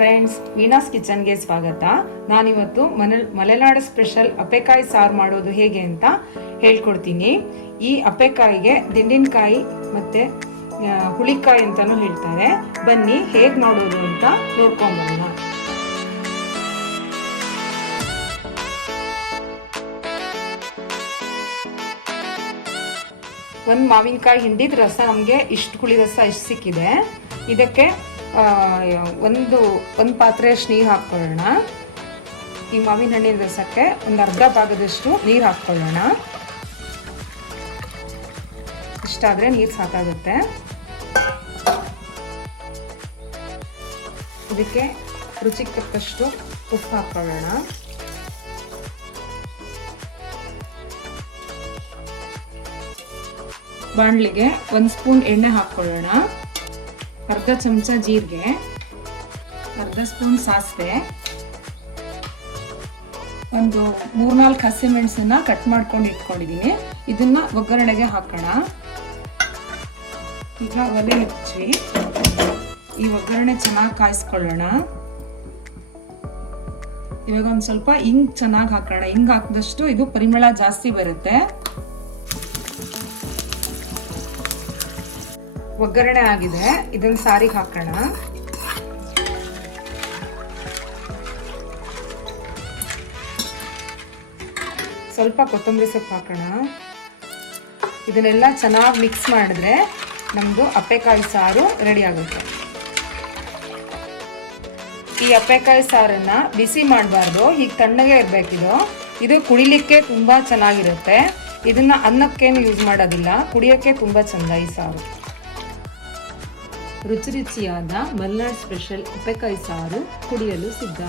ವೀಣಾಸ್ ಕಿಚನ್ಗೆ ಸ್ವಾಗತ. ನಾನಿವತ್ತು ಮನೆ ಮಲೆನಾಡು ಸ್ಪೆಷಲ್ ಅಪ್ಪೆಕಾಯಿ ಸಾರು ಮಾಡೋದು ಹೇಗೆ ಅಂತ ಹೇಳ್ಕೊಡ್ತೀನಿ. ಈ ಅಪ್ಪೆಕಾಯಿಗೆ ದಿಂಡಿನಕಾಯಿ ಮತ್ತು ಹುಳಿಕಾಯಿ ಅಂತಲೂ ಹೇಳ್ತಾರೆ. ಬನ್ನಿ, ಹೇಗೆ ಮಾಡೋದು ಅಂತ ನೋಡ್ಕೊಂಬರೋಣ. ಒಂದು ಮಾವಿನಕಾಯಿ ಹಿಂಡಿದ ರಸ ನಮಗೆ ಇಷ್ಟು ಹುಳಿ ರಸ ಇಷ್ಟು ಸಿಕ್ಕಿದೆ. ಇದಕ್ಕೆ ಒಂದು ಒಂದು ಪಾತ್ರೆಯಷ್ಟು ನೀರು ಹಾಕ್ಕೊಳ್ಳೋಣ. ಈ ಮಾವಿನ ಹಣ್ಣಿನ ರಸಕ್ಕೆ ಒಂದು ಅರ್ಧ ಭಾಗದಷ್ಟು ನೀರು ಹಾಕ್ಕೊಳ್ಳೋಣ. ಇಷ್ಟಾದರೆ ನೀರು ಸಾಕಾಗುತ್ತೆ. ಇದಕ್ಕೆ ರುಚಿಗೆ ತಕ್ಕಷ್ಟು ಉಪ್ಪು ಹಾಕ್ಕೊಳ್ಳೋಣ. ಬಾಣಲಿಗೆ ಒಂದು ಸ್ಪೂನ್ ಎಣ್ಣೆ ಹಾಕ್ಕೊಳ್ಳೋಣ. ಅರ್ಧ ಚಮಚ ಜೀರಿಗೆ, ಅರ್ಧ ಸ್ಪೂನ್ ಸಾಸಿವೆ, ಒಂದು ಮೂರ್ನಾಲ್ಕು ಹಸಿಮೆಣಸನ್ನ ಕಟ್ ಮಾಡ್ಕೊಂಡು ಇಟ್ಕೊಂಡಿದ್ದೀನಿ. ಇದನ್ನ ಒಗ್ಗರಣೆಗೆ ಹಾಕೋಣ. ಈಗ ಒಲೆ ಹಚ್ಚಿ ಈ ಒಗ್ಗರಣೆ ಚೆನ್ನಾಗಿ ಕಾಯಿಸ್ಕೊಳ್ಳೋಣ. ಇವಾಗ ಒಂದು ಸ್ವಲ್ಪ ಹಿಂಗ್ ಚೆನ್ನಾಗಿ ಹಾಕೋಣ. ಹಿಂಗ್ ಹಾಕಿದಷ್ಟು ಇದು ಪರಿಮಳ ಜಾಸ್ತಿ ಬರುತ್ತೆ. ಒಗ್ಗರಣೆ ಆಗಿದೆ. ಇದನ್ನ ಸಾರಿಗೆ ಹಾಕೋಣ. ಸ್ವಲ್ಪ ಕೊತ್ತಂಬರಿ ಸೊಪ್ಪು ಹಾಕೋಣ. ಇದನ್ನೆಲ್ಲ ಚೆನ್ನಾಗಿ ಮಿಕ್ಸ್ ಮಾಡಿದ್ರೆ ನಮ್ಮದು ಅಪ್ಪೆಕಾಯಿ ಸಾರು ರೆಡಿ ಆಗುತ್ತೆ. ಈ ಅಪ್ಪೆಕಾಯಿ ಸಾರನ್ನ ಬಿಸಿ ಮಾಡಬಾರ್ದು. ಹೀಗೆ ತಣ್ಣಗೆ ಇರಬೇಕಿದು ಇದು. ಕುಡಿಲಿಕ್ಕೆ ತುಂಬ ಚೆನ್ನಾಗಿರುತ್ತೆ. ಇದನ್ನ ಅನ್ನಕ್ಕೇನು ಯೂಸ್ ಮಾಡೋದಿಲ್ಲ. ಕುಡಿಯೋಕ್ಕೆ ತುಂಬ ಚೆಂದ ಈ ಸಾರು. ರುಚಿ ರುಚಿಯಾದ ಮಲ್ನಾಡ್ ಸ್ಪೆಷಲ್ ಉಪ್ಪೆಕಾಯಿ ಸಾರು ಕುಡಿಯಲು ಸಿದ್ಧ.